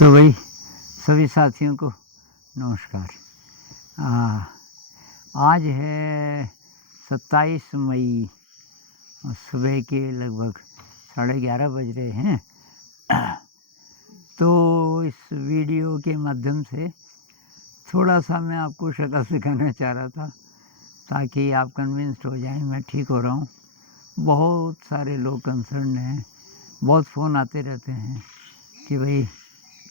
तो भाई सभी साथियों को नमस्कार। आज है 27 मई और सुबह के लगभग 11:30 बज रहे हैं। तो इस वीडियो के माध्यम से थोड़ा सा मैं आपको शक्ल दिखाना चाह रहा था ताकि आप कन्विंस्ड हो जाएं मैं ठीक हो रहा हूँ। बहुत सारे लोग कंसर्न हैं, बहुत फ़ोन आते रहते हैं कि भाई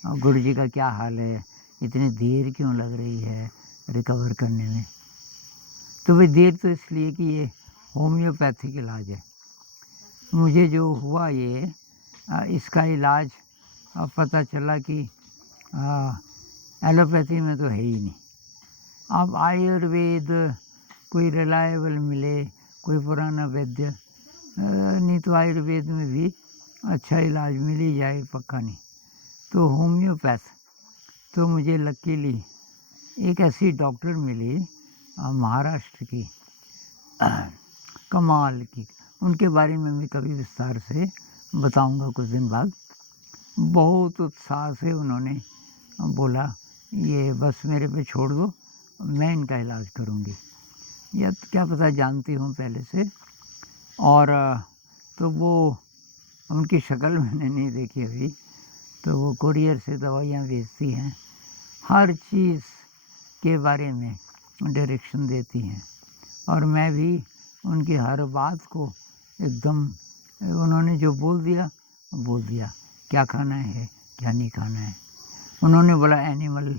गुरु जी का क्या हाल है, इतनी देर क्यों लग रही है रिकवर करने में। तो भाई देर तो इसलिए कि ये होम्योपैथिक इलाज है। मुझे जो हुआ ये इसका इलाज पता चला कि एलोपैथी में तो है ही नहीं। अब आयुर्वेद कोई रिलायबल मिले, कोई पुराना वैद्य, नहीं तो आयुर्वेद में भी अच्छा इलाज मिल ही जाए, पक्का नहीं। तो होम्योपैथ तो मुझे लकीली एक ऐसी डॉक्टर मिली महाराष्ट्र की, कमाल की। उनके बारे में मैं कभी विस्तार से बताऊंगा कुछ दिन बाद। बहुत उत्साह से उन्होंने बोला ये बस मेरे पे छोड़ दो, मैं इनका इलाज करूंगी। या तो क्या पता जानती हूँ पहले से। और तो वो उनकी शक्ल मैंने नहीं देखी अभी, तो वो कुरियर से दवाइयाँ भेजती हैं, हर चीज़ के बारे में डायरेक्शन देती हैं। और मैं भी उनकी हर बात को एकदम, उन्होंने जो बोल दिया, क्या खाना है क्या नहीं खाना है। उन्होंने बोला एनिमल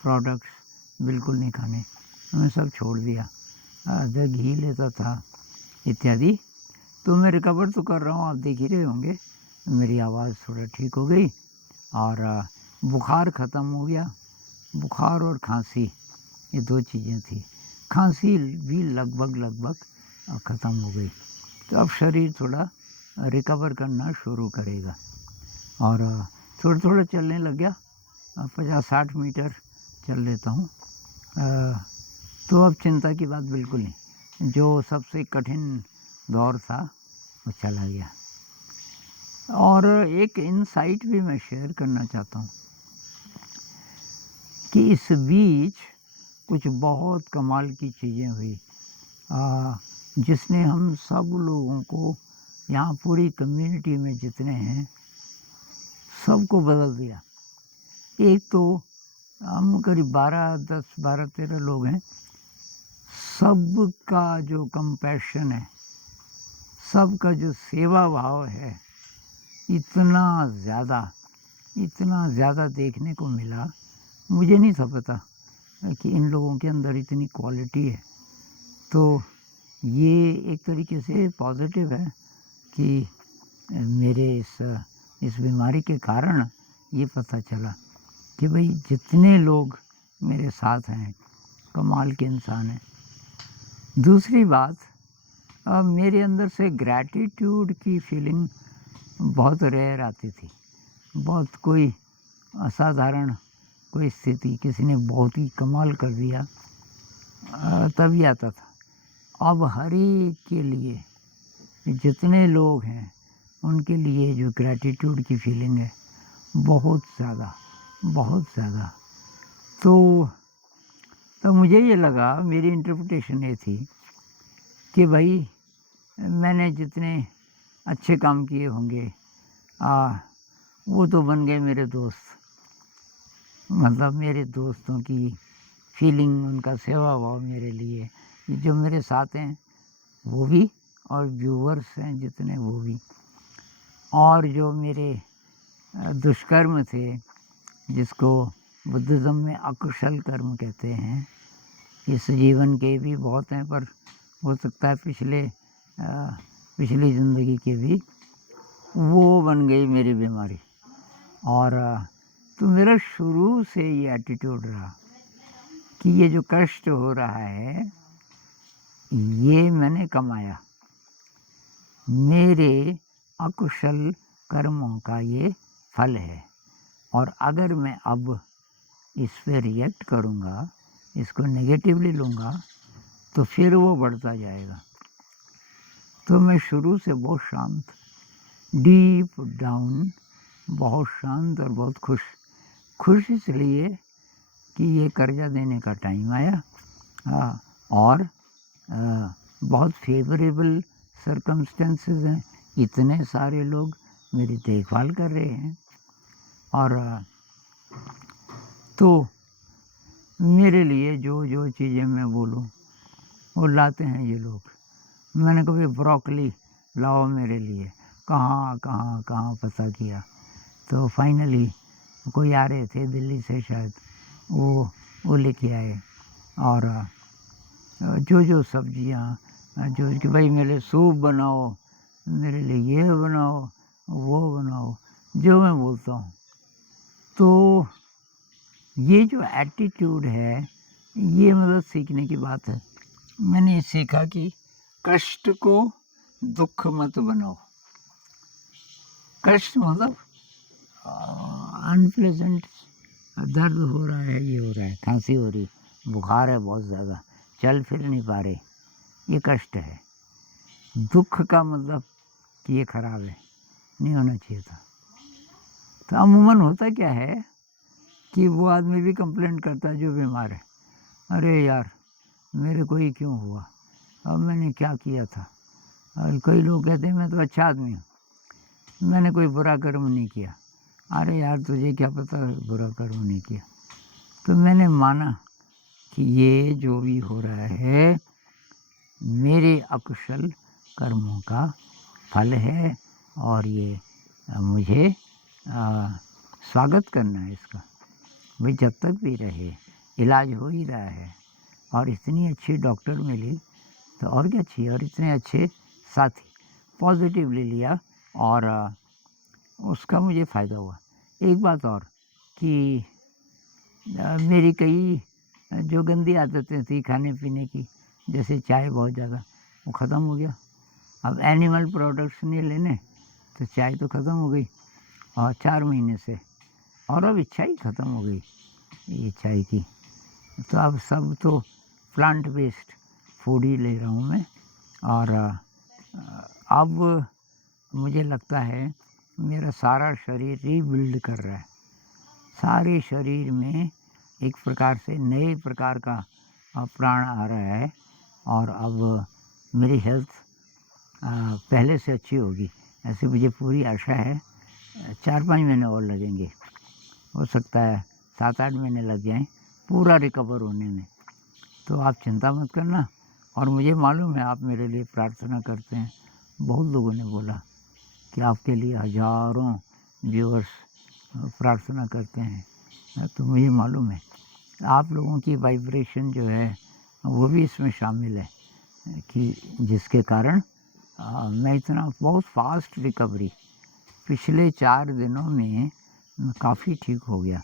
प्रोडक्ट्स बिल्कुल नहीं खाने, उन्होंने सब छोड़ दिया। आधा घी लेता था इत्यादि। तो मैं रिकवर तो कर रहा हूँ, आप देख ही रहे होंगे, मेरी आवाज़ थोड़ा ठीक हो गई और बुखार ख़त्म हो गया। बुखार और खांसी ये दो चीज़ें थी, खांसी भी लगभग ख़त्म हो गई। तो अब शरीर थोड़ा रिकवर करना शुरू करेगा और थोड़ा चलने लग गया, 50-60 मीटर चल लेता हूँ। तो अब चिंता की बात बिल्कुल नहीं, जो सबसे कठिन दौर था वो चला गया। और एक इनसाइट भी मैं शेयर करना चाहता हूँ कि इस बीच कुछ बहुत कमाल की चीज़ें हुई जिसने हम सब लोगों को, यहाँ पूरी कम्युनिटी में जितने हैं सबको बदल दिया। एक तो हम करीब 12-13 लोग हैं, सबका जो कंपैशन है, सबका जो सेवा भाव है, इतना ज़्यादा देखने को मिला। मुझे नहीं था पता कि इन लोगों के अंदर इतनी क्वालिटी है। तो ये एक तरीके से पॉजिटिव है कि मेरे इस बीमारी के कारण ये पता चला कि भाई जितने लोग मेरे साथ हैं कमाल के इंसान हैं। दूसरी बात, मेरे अंदर से ग्रैटिट्यूड की फीलिंग बहुत रेयर आती थी। बहुत कोई असाधारण कोई स्थिति, किसी ने बहुत ही कमाल कर दिया, तभी आता था। अब हर एक के लिए, जितने लोग हैं उनके लिए जो ग्रैटिट्यूड की फीलिंग है बहुत ज़्यादा। तो मुझे ये लगा, मेरी इंटरप्रिटेशन ये थी कि भाई मैंने जितने अच्छे काम किए होंगे वो तो बन गए मेरे दोस्त। मतलब मेरे दोस्तों की फीलिंग, उनका सेवा भाव मेरे लिए, जो मेरे साथ हैं वो भी, और व्यूवर्स हैं जितने वो भी, और जो मेरे दुष्कर्म थे जिसको बुद्धिज़्म में अकुशल कर्म कहते हैं, इस जीवन के भी बहुत हैं, पर हो सकता है पिछली ज़िंदगी के भी, वो बन गई मेरी बीमारी। और तो मेरा शुरू से ये एटीट्यूड रहा कि ये जो कष्ट हो रहा है ये मैंने कमाया, मेरे अकुशल कर्मों का ये फल है। और अगर मैं अब इस पे रिएक्ट करूँगा, इसको नेगेटिवली लूँगा, तो फिर वो बढ़ता जाएगा। तो मैं शुरू से बहुत शांत, डीप डाउन बहुत शांत और बहुत खुश खुश इसलिए कि ये कर्जा देने का टाइम आया और बहुत फेवरेबल सर्कमस्टेंसेस हैं, इतने सारे लोग मेरी देखभाल कर रहे हैं और तो मेरे लिए जो जो चीज़ें मैं बोलूँ वो लाते हैं ये लोग। मैंने कभी ब्रोकली लाओ मेरे लिए, कहाँ कहाँ कहाँ पता किया, तो फाइनली कोई आ रहे थे दिल्ली से शायद, वो लेके आए। और जो जो सब्जियाँ जो कि भाई मेरे सूप बनाओ, मेरे लिए ये बनाओ वो बनाओ, जो मैं बोलता हूँ। तो ये जो एटीट्यूड है ये मतलब सीखने की बात है। मैंने सीखा कि कष्ट को दुख मत बनाओ। कष्ट मतलब अनप्लेजेंट, दर्द हो रहा है, ये हो रहा है, खांसी हो रही, बुखार है बहुत ज़्यादा, चल फिर नहीं पा रहे, ये कष्ट है। दुख का मतलब कि ये खराब है, नहीं होना चाहिए था। तो अमूमन होता क्या है कि वो आदमी भी कंप्लेंट करता है जो बीमार है, अरे यार मेरे को ही क्यों हुआ, अब मैंने क्या किया था। और कई लोग कहते हैं मैं तो अच्छा आदमी हूँ, मैंने कोई बुरा कर्म नहीं किया। अरे यार तुझे क्या पता बुरा कर्म नहीं किया। तो मैंने माना कि ये जो भी हो रहा है मेरे अकुशल कर्मों का फल है और ये मुझे स्वागत करना है इसका। भाई जब तक भी रहे, इलाज हो ही रहा है और इतनी अच्छी डॉक्टर मिली तो और क्या चाहिए, और इतने अच्छे साथी, पॉजिटिव ले लिया और उसका मुझे फ़ायदा हुआ। एक बात और कि मेरी कई जो गंदी आदतें थी खाने पीने की, जैसे चाय बहुत ज़्यादा, वो ख़त्म हो गया। अब एनिमल प्रोडक्ट्स नहीं लेने तो चाय तो ख़त्म हो गई और 4 महीने से, और अब इच्छा ही ख़त्म हो गई ये चाय की। तो अब सब तो प्लांट बेस्ड फूड ही ले रहा हूँ मैं। और अब मुझे लगता है मेरा सारा शरीर रीबिल्ड कर रहा है, सारे शरीर में एक प्रकार से नए प्रकार का प्राण आ रहा है और अब मेरी हेल्थ पहले से अच्छी होगी, ऐसी मुझे पूरी आशा है। 4-5 महीने और लगेंगे, हो सकता है 7-8 महीने लग जाएं पूरा रिकवर होने में। तो आप चिंता मत करना, और मुझे मालूम है आप मेरे लिए प्रार्थना करते हैं। बहुत लोगों ने बोला कि आपके लिए हज़ारों व्यूअर्स प्रार्थना करते हैं, तो मुझे मालूम है आप लोगों की वाइब्रेशन जो है वो भी इसमें शामिल है कि जिसके कारण मैं इतना बहुत फास्ट रिकवरी पिछले 4 दिनों में काफ़ी ठीक हो गया।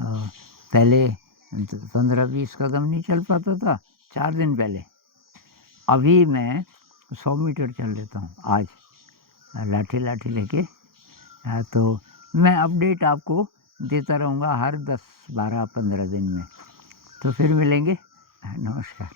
पहले 15-20 कदम नहीं चल पाता था 4 दिन पहले, अभी मैं 100 मीटर चल लेता हूँ आज लाठी लाठी लेके। तो मैं अपडेट आपको देता रहूँगा हर 10, 12, 15 दिन में। तो फिर मिलेंगे, नमस्कार।